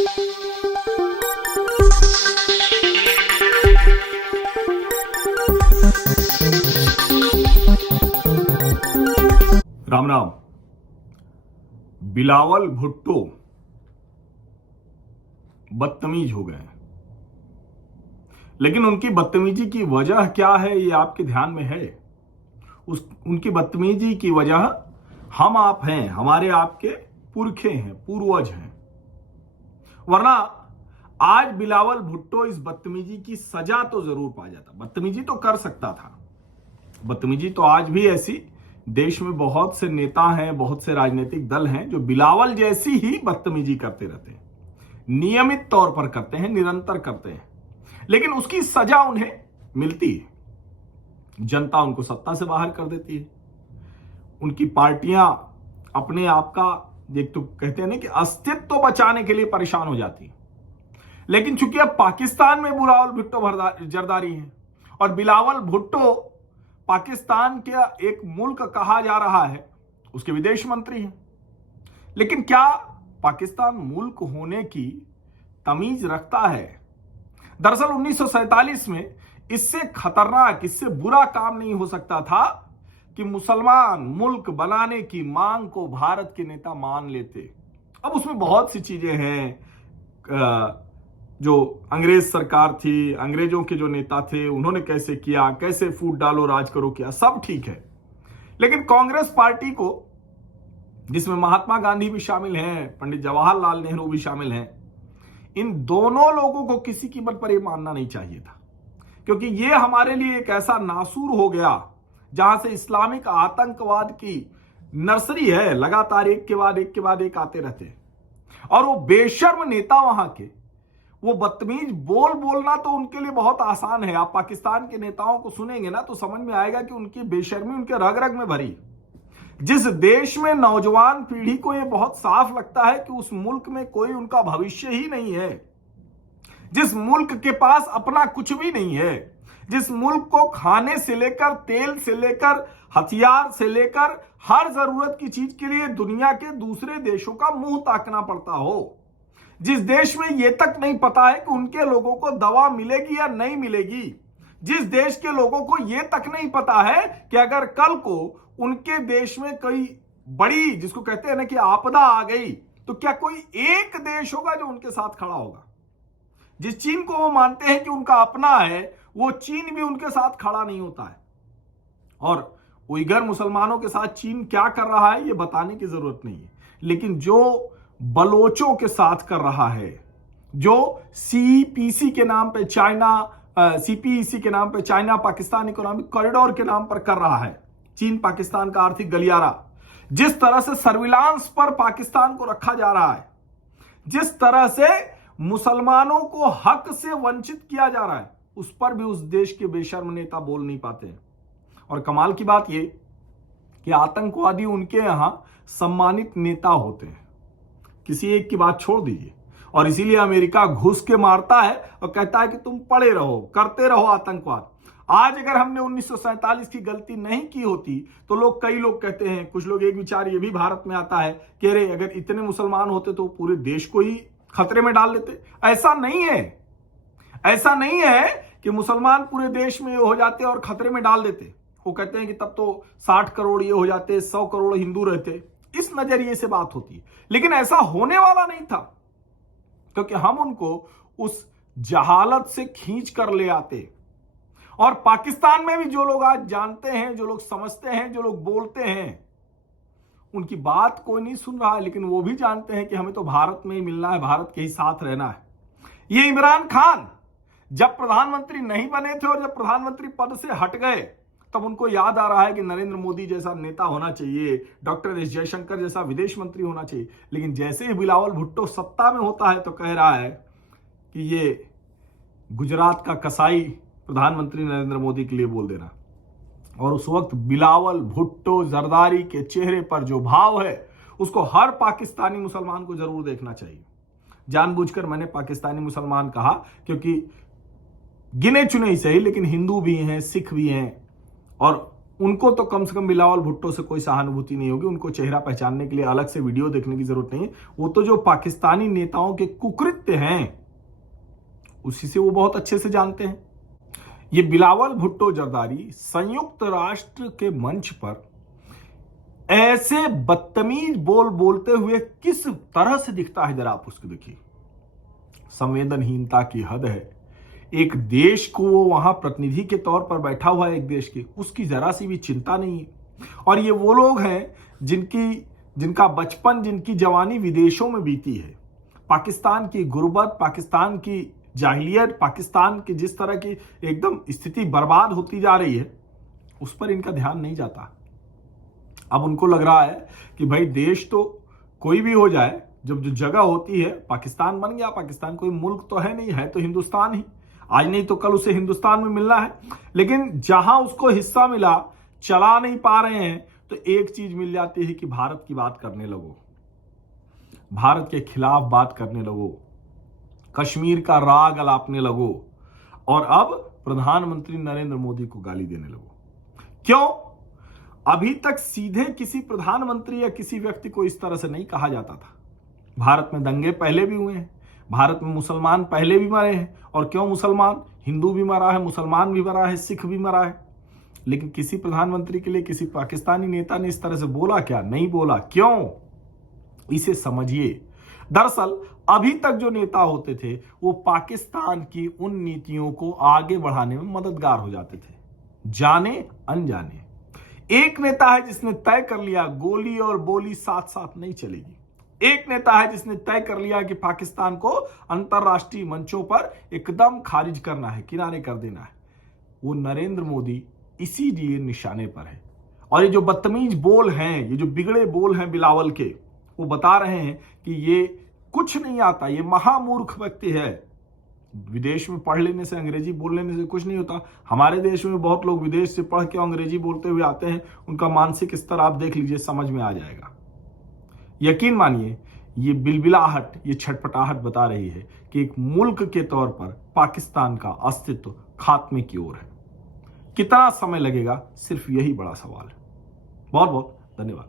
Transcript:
राम राम। बिलावल भुट्टो बदतमीज हो गए, लेकिन उनकी बदतमीजी की वजह क्या है ये आपके ध्यान में है? उनकी बदतमीजी की वजह हम आप हैं, हमारे आपके पुरखे हैं, पूर्वज हैं। वरना आज बिलावल भुट्टो इस बदतमीजी की सजा तो जरूर पा जाता। बदतमीजी तो कर सकता था, बदतमीजी तो आज भी ऐसी देश में बहुत से नेता हैं, बहुत से राजनीतिक दल हैं जो बिलावल जैसी ही बदतमीजी करते रहते हैं, नियमित तौर पर करते हैं, निरंतर करते हैं, लेकिन उसकी सजा उन्हें मिलती है। जनता उनको सत्ता से बाहर कर देती है। उनकी पार्टियां अपने आप का, एक तो कहते हैं ना कि अस्तित्व तो बचाने के लिए परेशान हो जाती है। लेकिन चूंकि अब पाकिस्तान में बिलावल भुट्टो जरदारी है और बिलावल भुट्टो पाकिस्तान के एक मुल्क कहा जा रहा है, उसके विदेश मंत्री हैं, लेकिन क्या पाकिस्तान मुल्क होने की तमीज रखता है? दरअसल 1947 में इससे खतरनाक, इससे बुरा काम नहीं हो सकता था कि मुसलमान मुल्क बनाने की मांग को भारत के नेता मान लेते। अब उसमें बहुत सी चीजें हैं, जो अंग्रेज सरकार थी, अंग्रेजों के जो नेता थे उन्होंने कैसे किया, कैसे फूट डालो राज करो किया, सब ठीक है। लेकिन कांग्रेस पार्टी को, जिसमें महात्मा गांधी भी शामिल हैं, पंडित जवाहरलाल नेहरू भी शामिल हैं, इन दोनों लोगों को किसी कीमत पर यह मानना नहीं चाहिए था, क्योंकि यह हमारे लिए एक ऐसा नासूर हो गया जहां से इस्लामिक आतंकवाद की नर्सरी है, लगातार एक के बाद एक के बाद एक आते रहते हैं। और वो बेशर्म नेता वहां के, वो बदतमीज बोलना तो उनके लिए बहुत आसान है। आप पाकिस्तान के नेताओं को सुनेंगे ना तो समझ में आएगा कि उनकी बेशर्मी उनके रग रग में भरी। जिस देश में नौजवान पीढ़ी को यह बहुत साफ लगता है कि उस मुल्क में कोई उनका भविष्य ही नहीं है, जिस मुल्क के पास अपना कुछ भी नहीं है, जिस मुल्क को खाने से लेकर, तेल से लेकर, हथियार से लेकर हर जरूरत की चीज के लिए दुनिया के दूसरे देशों का मुंह ताकना पड़ता हो, जिस देश में यह तक नहीं पता है कि उनके लोगों को दवा मिलेगी या नहीं मिलेगी, जिस देश के लोगों को यह तक नहीं पता है कि अगर कल को उनके देश में कोई बड़ी, जिसको कहते हैं ना कि आपदा आ गई, तो क्या कोई एक देश होगा जो उनके साथ खड़ा होगा? जिस चीन को वो मानते हैं कि उनका अपना है, वो चीन भी उनके साथ खड़ा नहीं होता है। और उइगर मुसलमानों के साथ चीन क्या कर रहा है ये बताने की जरूरत नहीं है, लेकिन जो बलोचों के साथ कर रहा है, जो सीपीसी के नाम पे सीपीईसी के नाम पे चाइना पाकिस्तान इकोनॉमिक कॉरिडोर के नाम पर कर रहा है, चीन पाकिस्तान का आर्थिक गलियारा, जिस तरह से सर्विलांस पर पाकिस्तान को रखा जा रहा है, जिस तरह से मुसलमानों को हक से वंचित किया जा रहा है, उस पर भी उस देश के बेशर्म नेता बोल नहीं पाते हैं। और कमाल की बात यह कि आतंकवादी उनके यहां सम्मानित नेता होते हैं। किसी एक की बात छोड़ दीजिए, और इसीलिए अमेरिका घुस के मारता है और कहता है कि तुम पड़े रहो, करते रहो आतंकवाद। आज अगर हमने 1947 की गलती नहीं की होती तो कई लोग कहते हैं, कुछ लोग, एक विचार ये भी भारत में आता है कि अरे अगर इतने मुसलमान होते तो पूरे देश को ही खतरे में डाल देते। ऐसा नहीं है, ऐसा नहीं है कि मुसलमान पूरे देश में हो जाते और खतरे में डाल देते। वो कहते हैं कि तब तो 60 करोड़ ये हो जाते, 100 करोड़ हिंदू रहते, इस नजरिए से बात होती है। लेकिन ऐसा होने वाला नहीं था, क्योंकि हम उनको उस जहालत से खींच कर ले आते। और पाकिस्तान में भी जो लोग आज जानते हैं, जो लोग समझते हैं, जो लोग बोलते हैं, उनकी बात कोई नहीं सुन रहा है, लेकिन वो भी जानते हैं कि हमें तो भारत में ही मिलना है, भारत के ही साथ रहना है। ये इमरान खान जब प्रधानमंत्री नहीं बने थे और जब प्रधानमंत्री पद से हट गए, तब उनको याद आ रहा है कि नरेंद्र मोदी जैसा नेता होना चाहिए, डॉक्टर एस जयशंकर जैसा विदेश मंत्री होना चाहिए। लेकिन जैसे ही बिलावल भुट्टो सत्ता में होता है तो कह रहा है कि ये गुजरात का कसाई प्रधानमंत्री नरेंद्र मोदी के लिए बोल देना। और उस वक्त बिलावल भुट्टो जरदारी के चेहरे पर जो भाव है, उसको हर पाकिस्तानी मुसलमान को जरूर देखना चाहिए। जानबूझकर मैंने पाकिस्तानी मुसलमान कहा, क्योंकि गिने चुने ही सही, लेकिन हिंदू भी हैं, सिख भी हैं, और उनको तो कम से कम बिलावल भुट्टो से कोई सहानुभूति नहीं होगी, उनको चेहरा पहचानने के लिए अलग से वीडियो देखने की जरूरत नहीं है। वो तो जो पाकिस्तानी नेताओं के कुकृत्य हैं उसी से वो बहुत अच्छे से जानते हैं। ये बिलावल भुट्टो जरदारी संयुक्त राष्ट्र के मंच पर ऐसे बदतमीज बोलते हुए किस तरह से दिखता है, जरा आप उसको देखिए। संवेदनहीनता की हद है। एक देश को वो वहां प्रतिनिधि के तौर पर बैठा हुआ है, एक देश के, उसकी जरा सी भी चिंता नहीं है। और ये वो लोग हैं जिनका बचपन, जिनकी जवानी विदेशों में बीती है। पाकिस्तान की गुर्बत, पाकिस्तान की जाहिलियत, पाकिस्तान की जिस तरह की एकदम स्थिति बर्बाद होती जा रही है, उस पर इनका ध्यान नहीं जाता। अब उनको लग रहा है कि भाई देश तो कोई भी हो जाए, जब जो जगह होती है, पाकिस्तान बन गया, पाकिस्तान कोई मुल्क तो है नहीं, है तो हिंदुस्तान ही, आज नहीं तो कल उसे हिंदुस्तान में मिलना है। लेकिन जहां उसको हिस्सा मिला, चला नहीं पा रहे हैं, तो एक चीज मिल जाती है कि भारत की बात करने लगो, भारत के खिलाफ बात करने लगो, कश्मीर का राग अलापने लगो, और अब प्रधानमंत्री नरेंद्र मोदी को गाली देने लगो। क्यों? अभी तक सीधे किसी प्रधानमंत्री या किसी व्यक्ति को इस तरह से नहीं कहा जाता था। भारत में दंगे पहले भी हुए हैं, भारत में मुसलमान पहले भी मरे हैं, और क्यों मुसलमान, हिंदू भी मरा है, मुसलमान भी मरा है, सिख भी मरा है, लेकिन किसी प्रधानमंत्री के लिए किसी पाकिस्तानी नेता ने इस तरह से बोला क्या? नहीं बोला। क्यों? इसे समझिए। दरअसल अभी तक जो नेता होते थे वो पाकिस्तान की उन नीतियों को आगे बढ़ाने में मददगार हो जाते थे, जाने अनजाने। एक नेता है जिसने तय कर लिया गोली और बोली साथ साथ नहीं चलेगी। एक नेता है जिसने तय कर लिया कि पाकिस्तान को अंतरराष्ट्रीय मंचों पर एकदम खारिज करना है, किनारे कर देना है। वो नरेंद्र मोदी इसीलिए निशाने पर है। और ये जो बदतमीज बोल हैं, ये जो बिगड़े बोल हैं बिलावल के, वो बता रहे हैं कि ये कुछ नहीं आता, ये महामूर्ख व्यक्ति है। विदेश में पढ़ लेने से, अंग्रेजी बोल लेने से कुछ नहीं होता। हमारे देश में बहुत लोग विदेश से पढ़ के अंग्रेजी बोलते हुए आते हैं, उनका मानसिक स्तर आप देख लीजिए, समझ में आ जाएगा। यकीन मानिए, ये बिलबिलाहट, ये छटपटाहट बता रही है कि एक मुल्क के तौर पर पाकिस्तान का अस्तित्व खात्मे की ओर है। कितना समय लगेगा, सिर्फ यही बड़ा सवाल है। बहुत बहुत धन्यवाद।